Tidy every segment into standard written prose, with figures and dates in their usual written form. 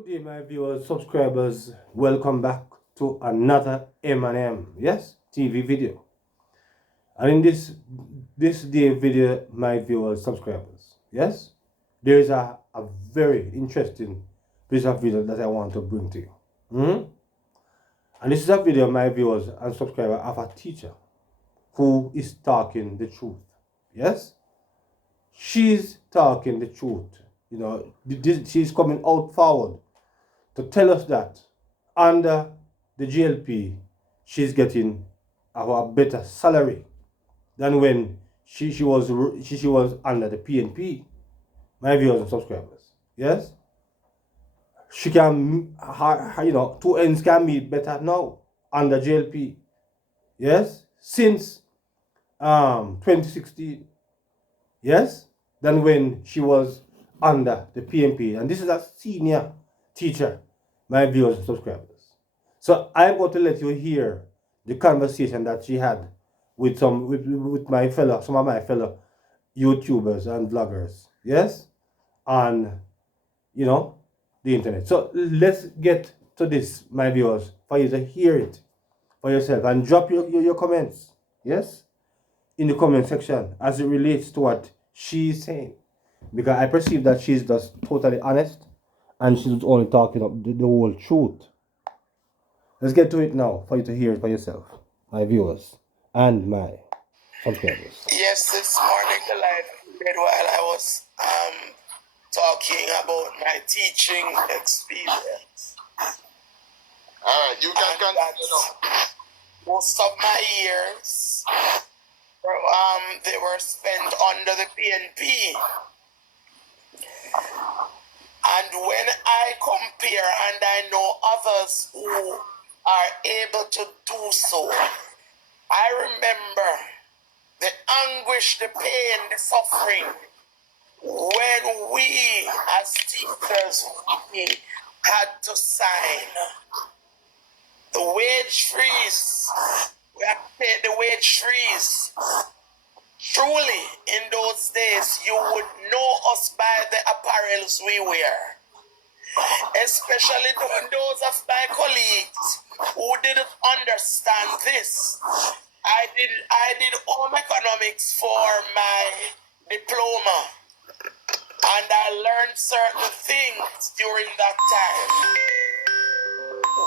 Good day, my viewers, subscribers. Welcome back to another M&M, yes, TV video. And in this day video, my viewers, subscribers, yes, there is a very interesting piece of video that I want to bring to you. And this is a video, my viewers and subscribers, of a teacher who is talking the truth. Yes, she's talking the truth. You know, she's coming out forward to tell us that under the JLP, she's getting a better salary than when she was under the PNP. My viewers and subscribers, yes, she can, two ends can meet better now under JLP, yes, since 2016, yes, than when she was under the PNP. And this is a senior teacher, my viewers and subscribers. So I'm going to let you hear the conversation that she had with some of my fellow YouTubers and vloggers, yes, on the internet. So let's get to this, my viewers, for you to hear it for yourself and drop your comments, yes, in the comment section as it relates to what she's saying, because I perceive that she's just totally honest and she's only talking up the whole truth. Let's get to it now for you to hear it for yourself, my viewers and my subscribers. Yes, this morning the live ended while I was talking about my teaching experience. Alright, you can continue. Most of my years they were spent under the PNP. And when I compare, and I know others who are able to do so, I remember the anguish, the pain, the suffering when we as teachers we had to sign the wage freeze. We had to pay the wage freeze. Truly, in those days, you would know us by the apparels we wear. Especially those of my colleagues who didn't understand this. I did home economics for my diploma, and I learned certain things during that time.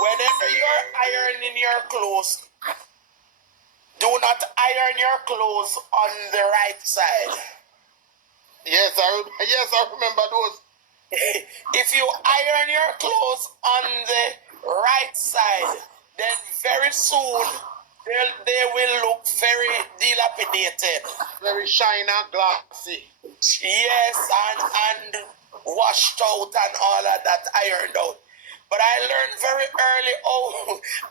Whenever you're ironing your clothes, do not iron your clothes on the right side. Yes, I remember those. If you iron your clothes on the right side, then very soon they will look very dilapidated. Very shiny and glassy. Yes, and washed out and all of that ironed out. But I learned very early,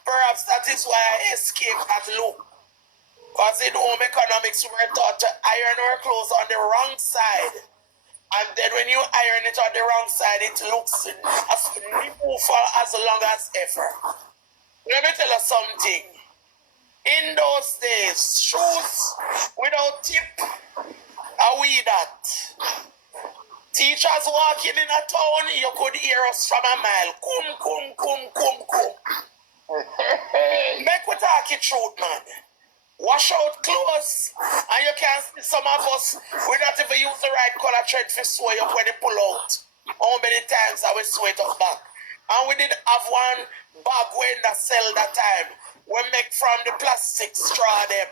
perhaps that is why I escaped that look. Because in home economics, we were taught to iron our clothes on the wrong side. And then when you iron it on the wrong side, it looks new for as long as ever. Let me tell you something. In those days, shoes without tip, are we that? Teachers walking in a town, you could hear us from a mile. Come. Make we talk it truth, man. Wash out clothes, and you can see some of us, we don't even use the right color thread for sew up when they pull out. How many times have we sew it up back? And we did have one bag when that sell that time. We make from the plastic straw them.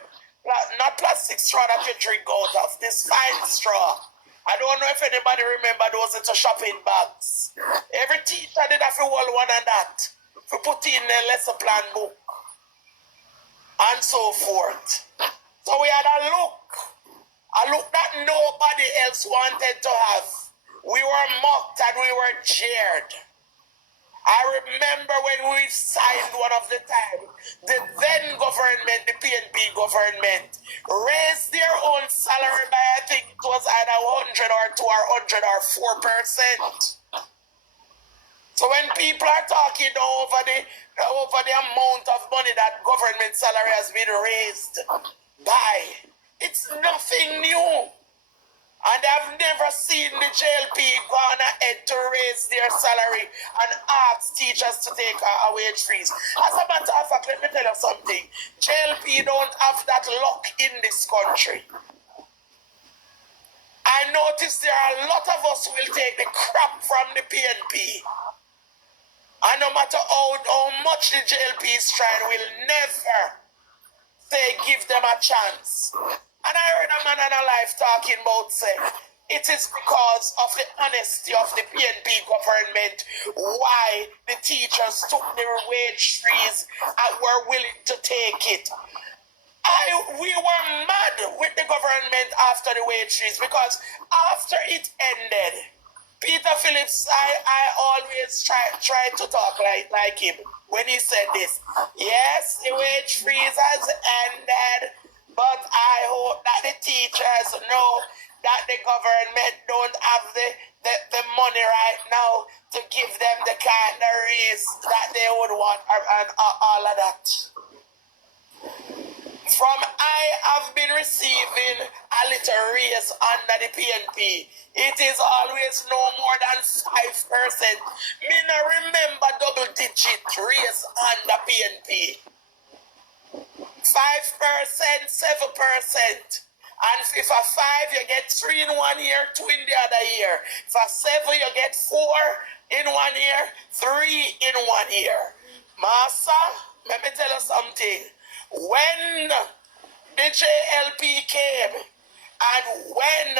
Not plastic straw that you drink out of, this fine straw. I don't know if anybody remember those little shopping bags. Every teacher did have to hold one of that. We put in the lesson plan book. And so forth. So we had a look that nobody else wanted to have. We were mocked and we were jeered. I remember when we signed one of the time, the then government, the PNP government, raised their own salary by, I think it was either 100 or 2 or 100 or 4%. So when people are talking over the amount of money that government salary has been raised by, it's nothing new. And I've never seen the JLP gone ahead to raise their salary and ask teachers to take a wage freeze. As a matter of fact, let me tell you something. JLP don't have that luck in this country. I notice there are a lot of us who will take the crap from the PNP. And no matter how much the JLP is trying, will never say give them a chance. And I heard a man on a live talking about say, it is because of the honesty of the PNP government why the teachers took their wage freeze and were willing to take it. We were mad with the government after the wage freeze because after it ended, Peter Phillips, I always try to talk like him when he said this. Yes, the wage freeze has ended, but I hope that the teachers know that the government don't have the money right now to give them the kind of raise that they would want and all of that. From I have been receiving a little raise under the PNP. It is always no more than 5%. Me no remember double-digit raise under PNP. 5%, 7%. And if a 5, you get 3 in 1 year, 2 in the other year. If a 7, you get 4 in 1 year, 3 in 1 year. Master, let me tell you something. When the JLP came and when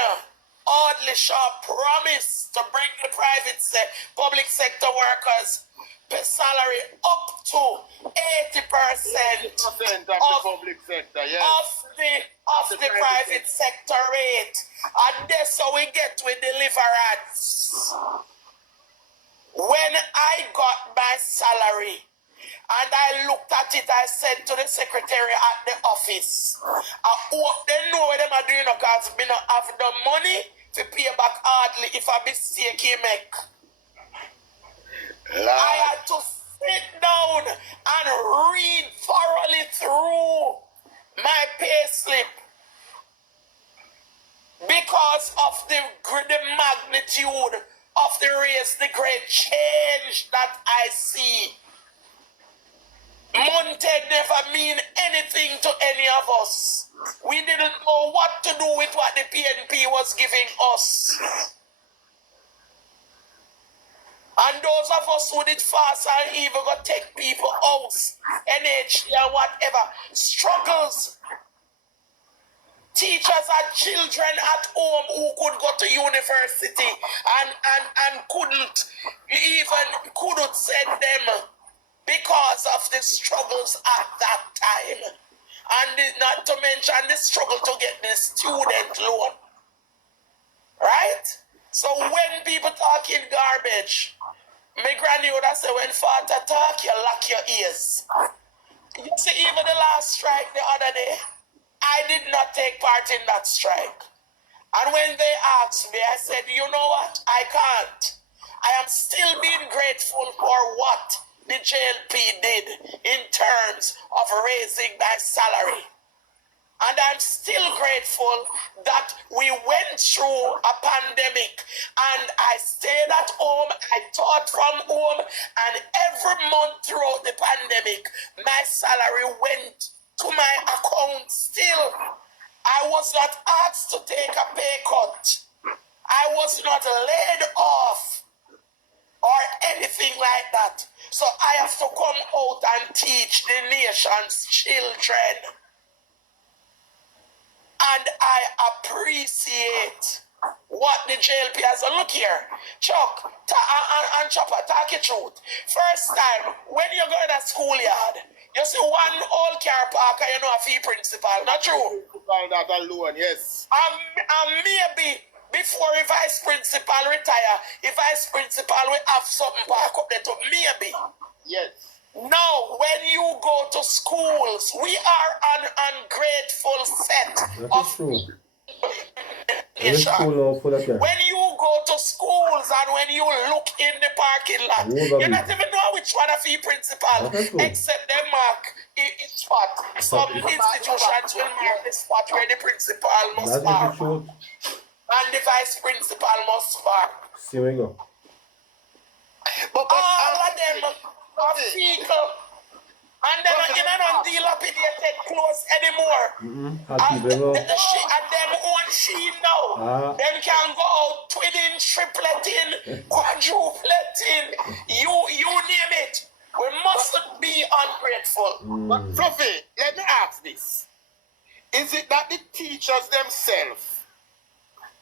Audley Shaw promised to bring the public sector workers salary up to 80% of the public sector, yes. of the private sector rate. And that's how we get with deliverance. When I got my salary, and I looked at it, I said to the secretary at the office, I hope they know what them are doing because we don't have the money to pay back hardly if a mistake he make. I had to sit down and read thoroughly through my pay slip because of the magnitude of the race, the great change that I see. Monte never mean anything to any of us. We didn't know what to do with what the PNP was giving us. And those of us who did fast and even go take people out, NHD and whatever, struggles. Teachers had children at home who could go to university and couldn't send them because of the struggles at that time. And not to mention the struggle to get the student loan. Right? So when people talking garbage, my granny would have said, when father talk, you lock your ears. You see, even the last strike the other day, I did not take part in that strike. And when they asked me, I said, you know what? I can't. I am still being grateful for what the JLP did in terms of raising my salary. And I'm still grateful that we went through a pandemic and I stayed at home, I taught from home, and every month throughout the pandemic, my salary went to my account still. I was not asked to take a pay cut. I was not laid off or anything like that. So I have to come out and teach the nation's children. And I appreciate what the JLP has done. Look here, Chuck and Chopper, talk your truth. First time, when you go in a schoolyard, you see one old car parker, you know, a fee principal, not true? That alone, yes. And maybe before a vice principal retire, a vice principal will have something back up there to maybe. Yes. Now, when you go to schools, we are an ungrateful set That is true. When you go to schools and when you look in the parking lot, you not even know which one of the principal, except they mark each spot. Some institutions will mark the spot where the principal must park. and the vice principal must spark. Here we go. All of them are fecal. And then in an dilapidated clothes anymore. And them own she now. Them can go out twinning, tripleting, quadrupleting, you name it. We mustn't be ungrateful. But Fluffy, let me ask this. Is it that the teachers themselves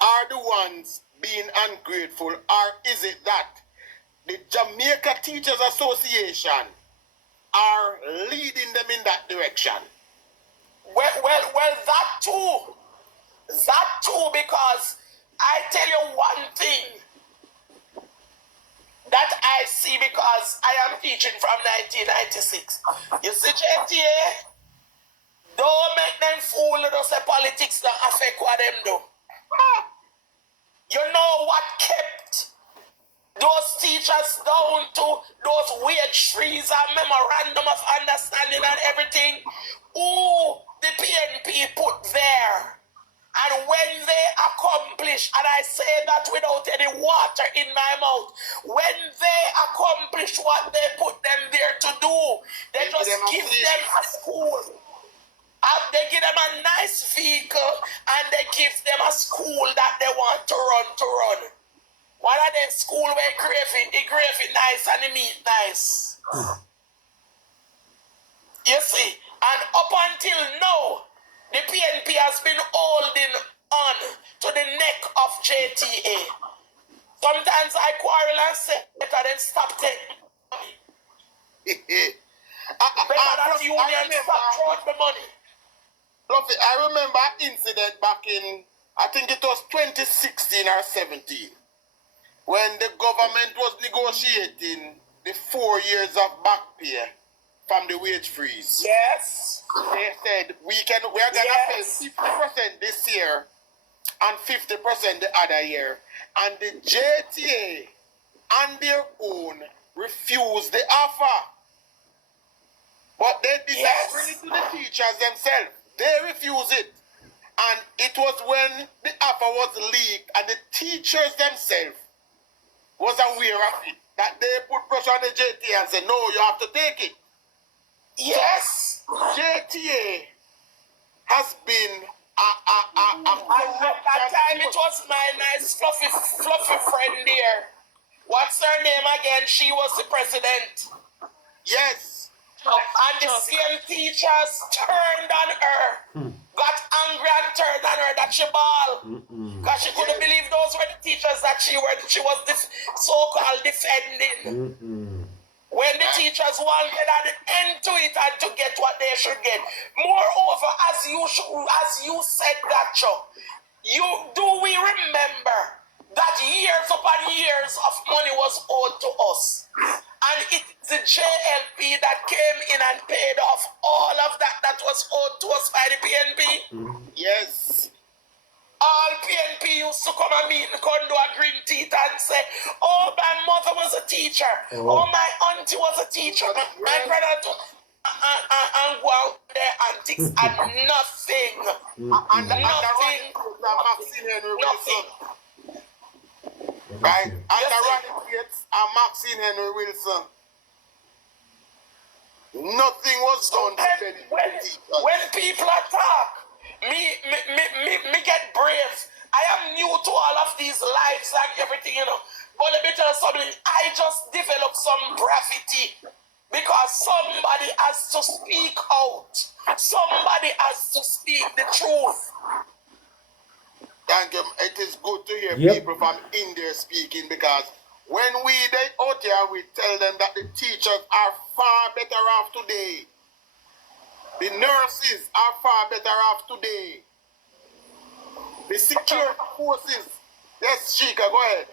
are the ones being ungrateful, or is it that the Jamaica Teachers Association are leading them in that direction? Well, that too. That too, because I tell you one thing that I see, because I am teaching from 1996. You see, JTA, don't make them fool to say politics don't affect what them do. You know what kept those teachers down to those wage trees and memorandum of understanding and everything? Who the PNP put there. And when they accomplish, and I say that without any water in my mouth, when they accomplish what they put them there to do, they just give them a school. They give them a nice vehicle, and they give them a school that they want to run. One of them school where the gravy nice and the meat nice. You see, and up until now, the PNP has been holding on to the neck of JTA. Sometimes I quarrel and say, better than stop taking money. Better that union stop throwing the money. Fluffy, I remember an incident back in, I think it was 2016 or 17, when the government was negotiating the 4 years of back pay from the wage freeze. Yes. They said we are gonna pay 50% this year and 50% the other year. And the JTA on their own refused the offer. But they did not bring it to the teachers themselves. They refused it. And it was when the offer was leaked and the teachers themselves was aware of it that they put pressure on the JTA and said, no, you have to take it. Yes. JTA has been at that time it was my nice fluffy friend there. What's her name again? She was the president. Yes. And the same teachers turned on her. Got angry and turned on her that she ball. Because she couldn't believe those were the teachers that she was so-called defending. When the teachers wanted an end to it and to get what they should get. Moreover, as you said that, Chuck, we remember that years upon years of money was owed to us. And it's the JLP that came in and paid off all of that was owed to us by the PNP. Yes. All PNP used to come and meet in condo a green teeth and say, oh, my mother was a teacher. Oh, my auntie was a teacher. My brother too. And go out there antics and nothing. Nothing. Right? And the running gates are Maxine Henry Wilson. Nothing was done to benefit the teachers. When people attack, me get brave. I am new to all of these lives and everything, But let me tell you something. I just developed some gravity because somebody has to speak out. Somebody has to speak the truth. Thank you. It is good to hear people from India speaking, because when they out here, we tell them that the teachers are far better off today. The nurses are far better off today. The security forces. Yes, Shika, go ahead.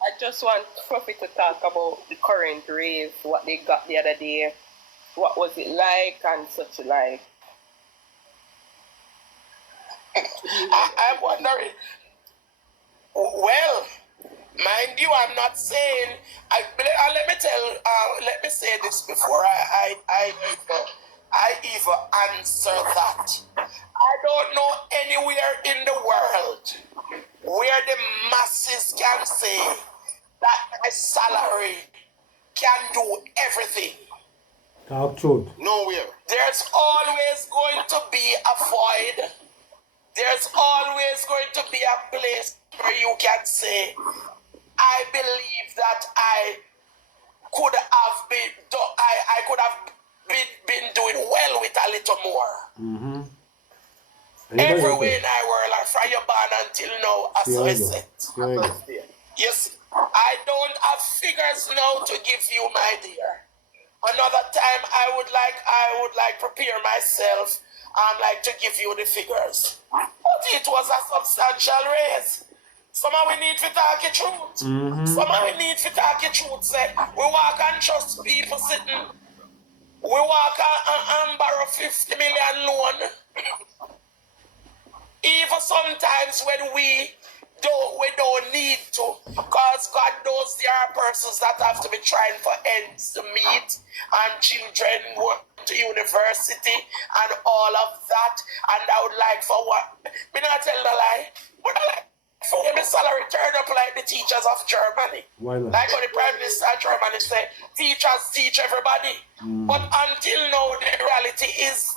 I just want Fluffy to talk about the current raise, what they got the other day, what was it like and such like. I'm wondering. Well, mind you, I'm not saying. Let me say this before I even answer that. I don't know anywhere in the world where the masses can say that my salary can do everything. Talk truth. Nowhere. There's always going to be a void. There's always going to be a place where you can say, I believe that I could have been I could have been doing well with a little more. Everywhere in our world, and from your born until now, as I said. Yes, I don't have figures now to give you, my dear. Another time, I would like prepare myself like to give you the figures. But it was a substantial raise. Somehow we need to talk the truth. Somehow we need to talk the truth. Say we walk and trust people sitting. We walk and borrow 50 million loan. Even sometimes when we don't need to, because God knows there are persons that have to be trying for ends to meet, and children go to university and all of that. And I would like for what? Me not tell the lie. But I like for my salary turn up like the teachers of Germany. Why not? Like when the Prime Minister of Germany say, teachers teach everybody. But until now, the reality is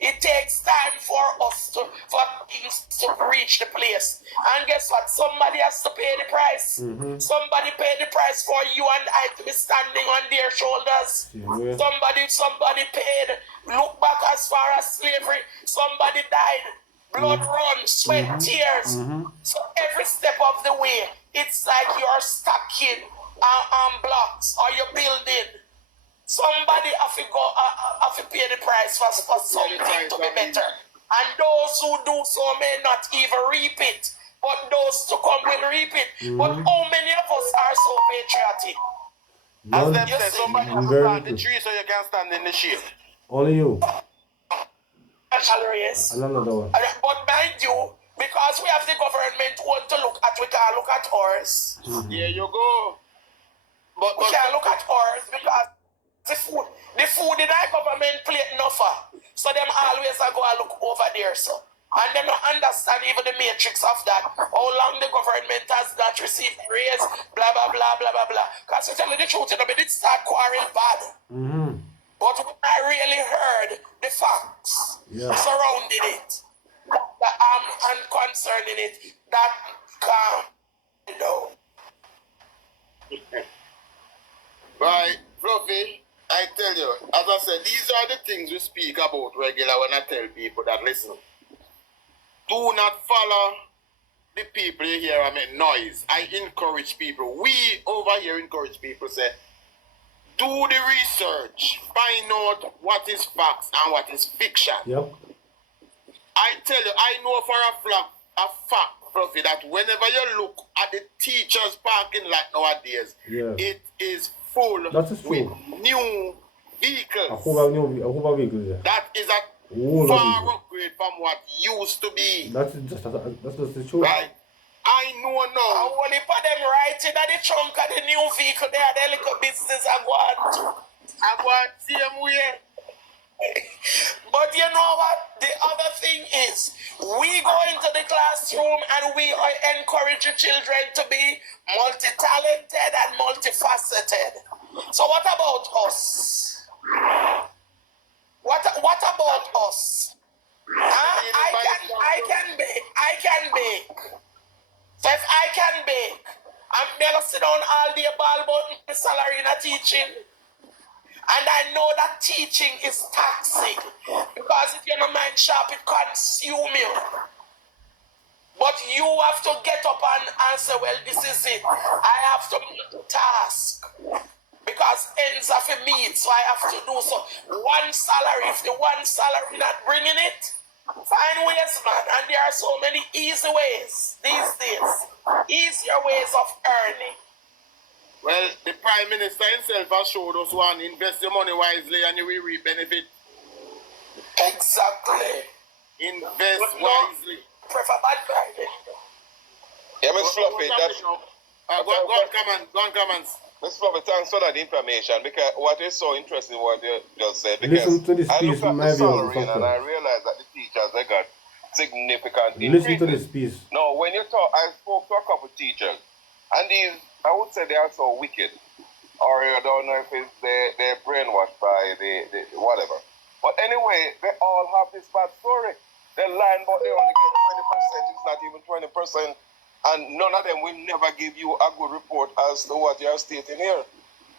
it takes time for us for things to reach the place. And guess what? Somebody has to pay the price. Somebody paid the price for you and I to be standing on their shoulders. Somebody paid. Look back as far as slavery. Somebody died. Blood run, sweat, tears. So every step of the way, it's like you're stacking blocks or you're building. Somebody have to pay the price for something to be better. And those who do so may not even reap it. But those to come will reap it. But how many of us are so patriotic? As them say, somebody has to plant the tree so you can stand in the shade. Only you. Race. Another one. But mind you, because we have the government want to look at, we can't look at ours. Here you go. But we can't look at ours because the food in our government plate enough. So them always go and look over there. So. And them don't understand even the matrix of that. How long the government has not received raise, blah, blah, blah, blah, blah, blah. Because to tell you the truth, you know, we did start quarreling bad. But when I really heard the facts surrounding it, and concerning it, that calm, you know. Right, Fluffy, I tell you, as I said, these are the things we speak about regular when I tell people that listen. Do not follow the people you hear I make noise. I encourage people. We over here encourage people say, do the research, find out what is facts and what is fiction. Yep. I tell you, I know for a fact, Fluffy, that whenever you look at the teachers' parking lot nowadays, it is full with new vehicles. A whole vehicle, yeah. That is a far upgrade from what used to be. That's just the truth. Right? I know now. And when you put them right in the trunk of the new vehicle, they are the little business I want same way. But you know what? The other thing is, we go into the classroom and we encourage the children to be multi-talented and multifaceted. So what about us? What about us? I can bake. So if I can bake, I'm never sit down all day ball about my salary in a teaching. And I know that teaching is taxing. Because if you're not mind sharp, it consumes you. But you have to get up and say, well, this is it. I have to multitask. Because ends have to meet, so I have to do so. One salary, if the one salary not bringing it, find ways, man. And there are so many easy ways these days. Easier ways of earning. Well, the Prime Minister himself has showed us one, invest your money wisely and you will reap benefit. Exactly. Invest wisely. Prefer bad private. Yeah, Miss Fluffy, go on, comments. Ms. Fluffy, thanks for that information, because what is so interesting what you just said, because Listen to this I piece, look at my the viewers, salary and I realize that the teachers, they got significant Listen to increases. this piece. No, when you talk, I spoke to a couple of teachers, and these, I would say they are so wicked, or I don't know if it's they're brainwashed by the whatever. But anyway, they all have this bad story. They lie but they only get 20%, it's not even 20%, and none of them will never give you a good report as to what you are stating here.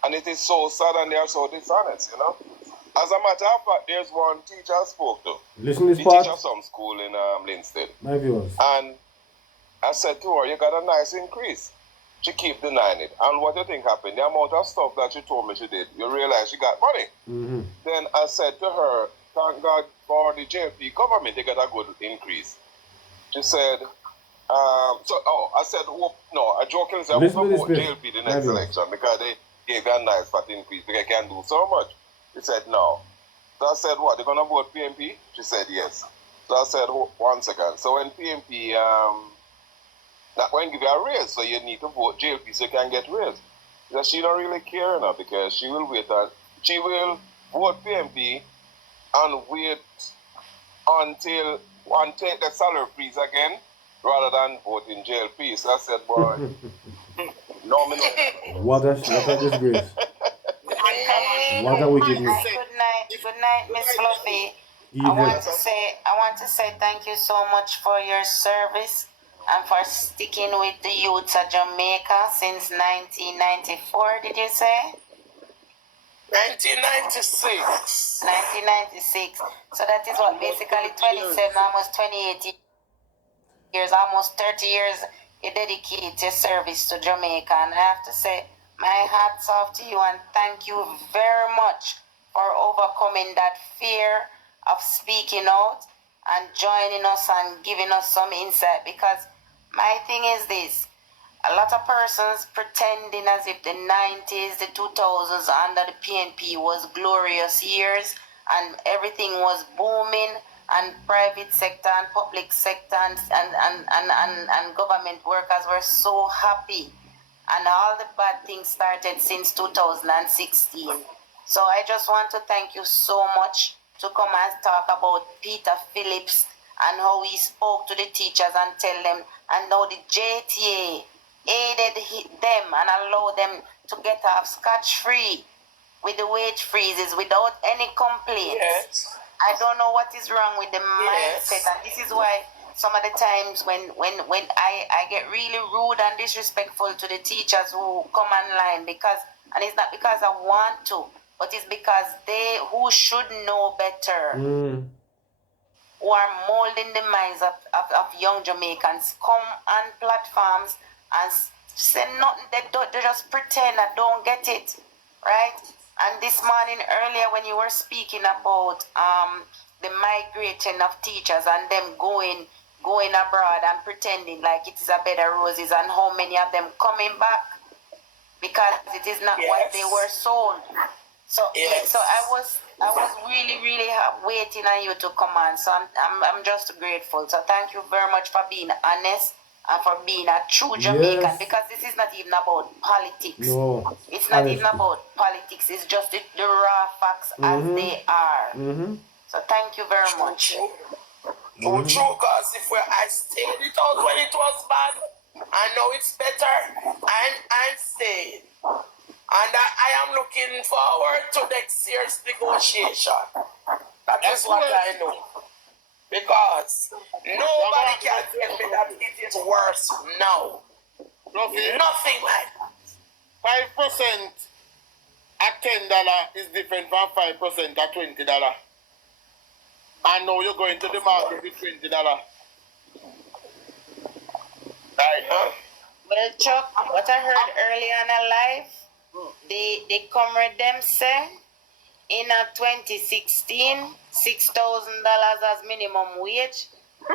And it is so sad and they are so dishonest, you know. As a matter of fact, there's one teacher I spoke to. Listen to this He part. teaches some school in Linstead. My viewers. And I said to her, you got a nice increase. She keep denying it. And what do you think happened? The amount of stuff that she told me she did, you realize she got money. Mm-hmm. Then I said to her, thank God for the JLP government, they got a good increase. She said, I said, oh, no, I jokingly said, I hope about JLP the next election because they gave a nice fat increase, they can do so much. She said, no. So I said, what, they're going to vote PNP? She said, yes. So I said, oh, 1 second. So when PNP, not going to give you a raise, so you need to vote JLP so you can get raised. Because she don't really care now, because she will wait and she will vote PNP and wait until one take the salary freeze again rather than voting JLP. So I said, boy, no, me no. What a disgrace. What a wickedness. Good night, Miss Fluffy. I want to say thank you so much for your service and for sticking with the youths of Jamaica since 1994, did you say? 1996. 1996. So that is what, basically 27, almost 28 years, almost 30 years you dedicate your service to Jamaica. And I have to say, my hats off to you and thank you very much for overcoming that fear of speaking out and joining us and giving us some insight, because my thing is this: a lot of persons pretending as if the 90s, the 2000s under the PNP was glorious years and everything was booming and private sector and public sector and government workers were so happy, and all the bad things started since 2016. So I just want to thank you so much to come and talk about Peter Phillips and how he spoke to the teachers and tell them, and now the JTA aided them and allowed them to get off scotch-free with the wage freezes without any complaints. Yes. I don't know what is wrong with the mindset, and this is why some of the times when I get really rude and disrespectful to the teachers who come online, because, and it's not because I want to, but it's because they who should know better, who are molding the minds of young Jamaicans, come on platforms and say nothing. They just pretend I don't get it, right? And this morning earlier when you were speaking about the migrating of teachers and them going abroad and pretending like it is a bed of roses, and how many of them coming back because it is not what they were sold. So so I was really waiting on you to come on. So I'm just grateful. So thank you very much for being honest and for being a true Jamaican, because this is not even about politics. No, it's not even about politics. It's just the raw facts as they are. So thank you very much. True, because I stayed it out when it was bad, and now it's better. I'm staying. And I am looking forward to next year's negotiation. That is what I know. Because nobody can tell me that it is worse now. Nothing like that. 5% at $10 is different from 5% at $20. And now you're going to the market with $20. Right, huh? Well, Chuck, what I heard earlier in our life, the comrade them say in 2016, $6,000 as minimum wage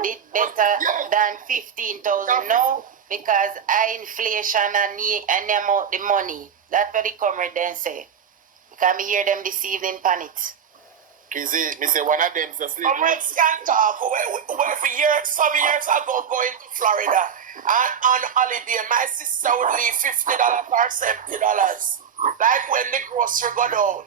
did better than 15,000 now, because high inflation and the amount the money. That's what the comrade then say. You can hear them this evening pan it. Kizzy, me say one of them just Some Mexican talk. Some years ago, going to Florida and on holiday, my sister would leave $50 or $70. Like when the grocery go down,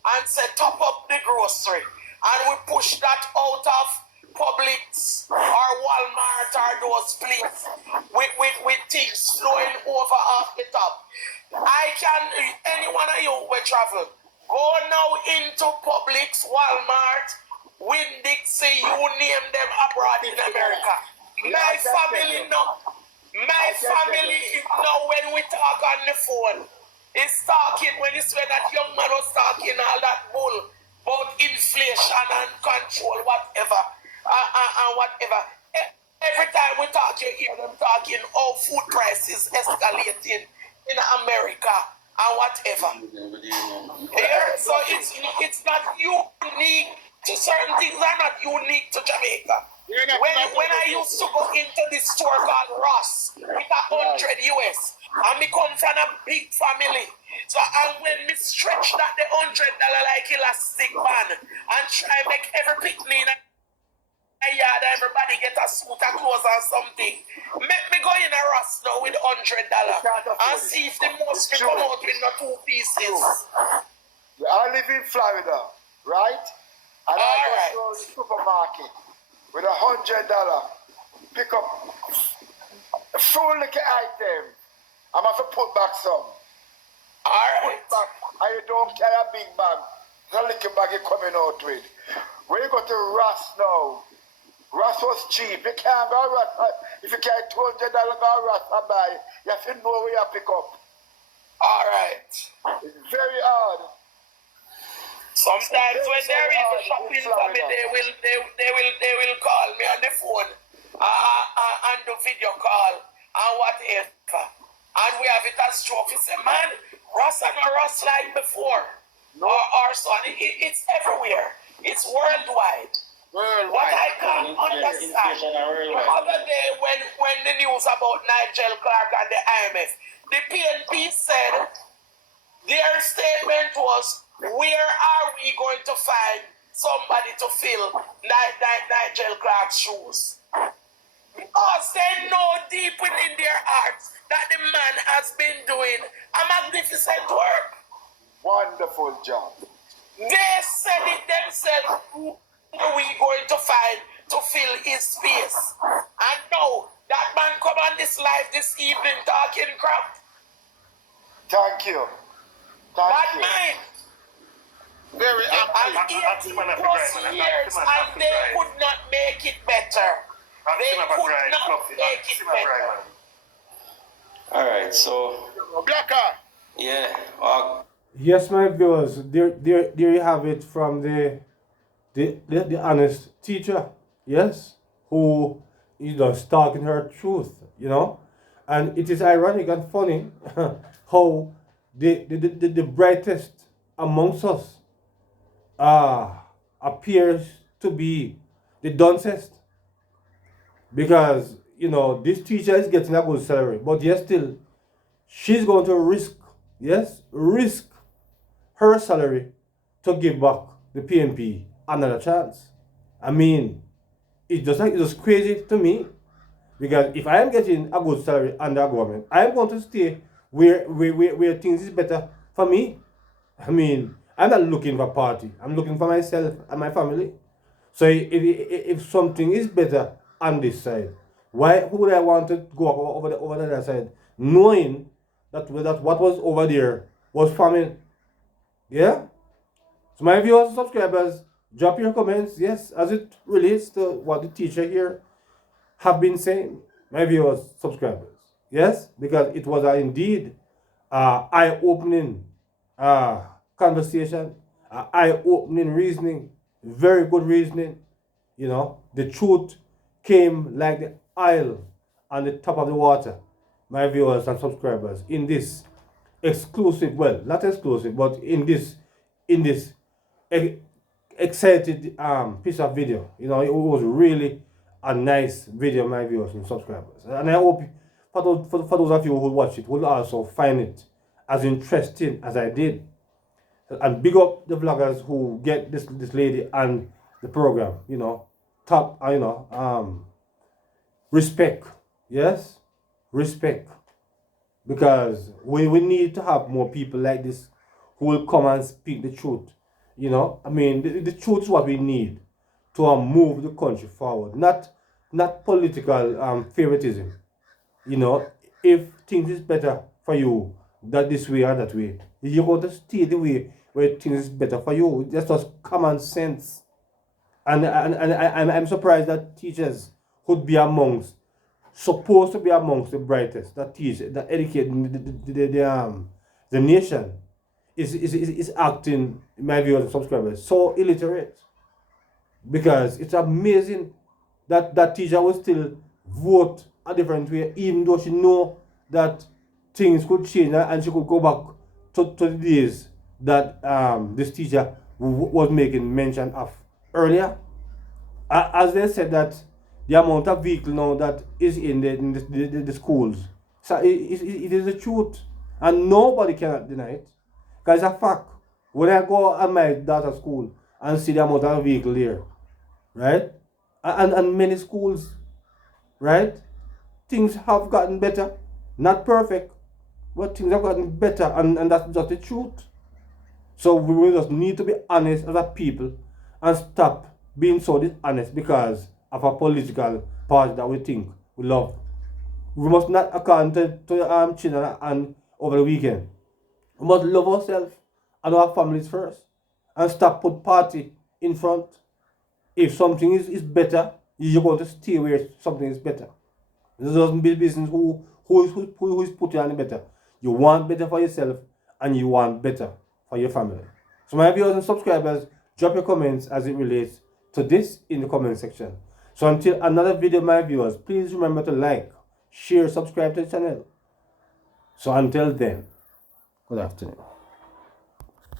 and say top up the grocery, and we push that out of Publix or Walmart or those places with things flowing over off the top. Any one of you will travel. Go now into Publix, Walmart, Winn-Dixie, you name them abroad in America. My family know when we talk on the phone. It's talking when that young man was talking all that bull about inflation and control, whatever. And whatever. Every time we talk, you hear them talking how food prices escalating in America and whatever. Yeah, so it's not unique to certain things are not unique to Jamaica. When I used to go into this store called Ross with $100 US, and me come from a big family. So and when me stretch that the $100 like elastic band and try make every picnic in a yard, everybody get a suit of clothes or something. Make me go in a Ross now with $100 and see if the most me come out with no 2 pieces. I live in Florida, right? And I go to the supermarket with $100, pick up a full liquor item. I'm going to put back some. Alright. And you don't carry a big bag. The liquor bag you're coming out with. When you go to Ross now, Ross was cheap. You can't go to Ross. If you carry $200 go to Ross and buy, you have to know where you pick up. Alright. It's very hard. Sometimes when they're in the shopping for me, they will call me on the phone and do video call and whatever. And we have it as trophy. Say, man, Ross and Ross like before. No. Or son, it's everywhere. It's worldwide. What I can't understand. The other day when the news about Nigel Clark and the IMF, the PNP said their statement was, where are we going to find somebody to fill Nigel Clark's shoes? Because they know deep within their hearts that the man has been doing a magnificent work. Wonderful job. They said it themselves. Who are we going to find to fill his space? And now, that man come on this live this evening talking crap. Thank you. That man. Very And 18 plus years and they could not make it better. They could not make it better. Alright, so Blacker. yeah. Yes, my viewers, there you have it from the honest teacher, yes, who is just talking her truth, you know. And it is ironic and funny how the brightest amongst us appears to be the dumbest. Because, you know, this teacher is getting a good salary, but yet still, she's going to risk her salary to give back the PNP another chance. I mean, it's just crazy to me. Because if I am getting a good salary under government, I am going to stay where things is better for me. I mean, I'm not looking for party. I'm looking for myself and my family. So if something is better on this side, why would I want to go over the other side, knowing that what was over there was famine? Yeah? So my viewers and subscribers, drop your comments, yes, as it relates to what the teacher here have been saying. My viewers, subscribers, yes, because it was indeed eye-opening conversation, eye-opening reasoning, very good reasoning. You know, the truth came like the oil on the top of the water. My viewers and subscribers, in this exclusive, well, not exclusive, but in this excited piece of video. You know, it was really a nice video, my viewers and subscribers. And I hope for those of you who watch it will also find it as interesting as I did. And big up the vloggers who get this lady and the program, you know. Top, respect. Yes? Respect. Because we need to have more people like this who will come and speak the truth. You know, I mean, the truth is what we need to move the country forward, not political favoritism. You know, if things is better for you that this way or that way, you're going to stay the way where things is better for you. That's just common sense. And I'm surprised that teachers would be supposed to be amongst the brightest, that teach, that educate the nation, is acting, in my viewers and subscribers, so illiterate. Because it's amazing that that teacher will still vote a different way, even though she know that things could change and she could go back to the days that this teacher was making mention of earlier. As they said that the amount of vehicle now that is in the schools, so it is the truth, and nobody cannot deny it. Because it's a fact. When I go at my daughter's school and see the amount of vehicle there, right, and many schools, right, things have gotten better, not perfect, but things have gotten better, and that's just the truth. So we just need to be honest as a people and stop being so dishonest because of a political party that we think we love. We must not account to children and over the weekend. We must love ourselves and our families first and stop put party in front. If something is better, you're going to stay where something is better. It doesn't be business who is putting on the better. You want better for yourself and you want better for your family. So my viewers and subscribers, drop your comments as it relates to this in the comment section. So until another video, my viewers, please remember to like, share, subscribe to the channel. So until then, good afternoon.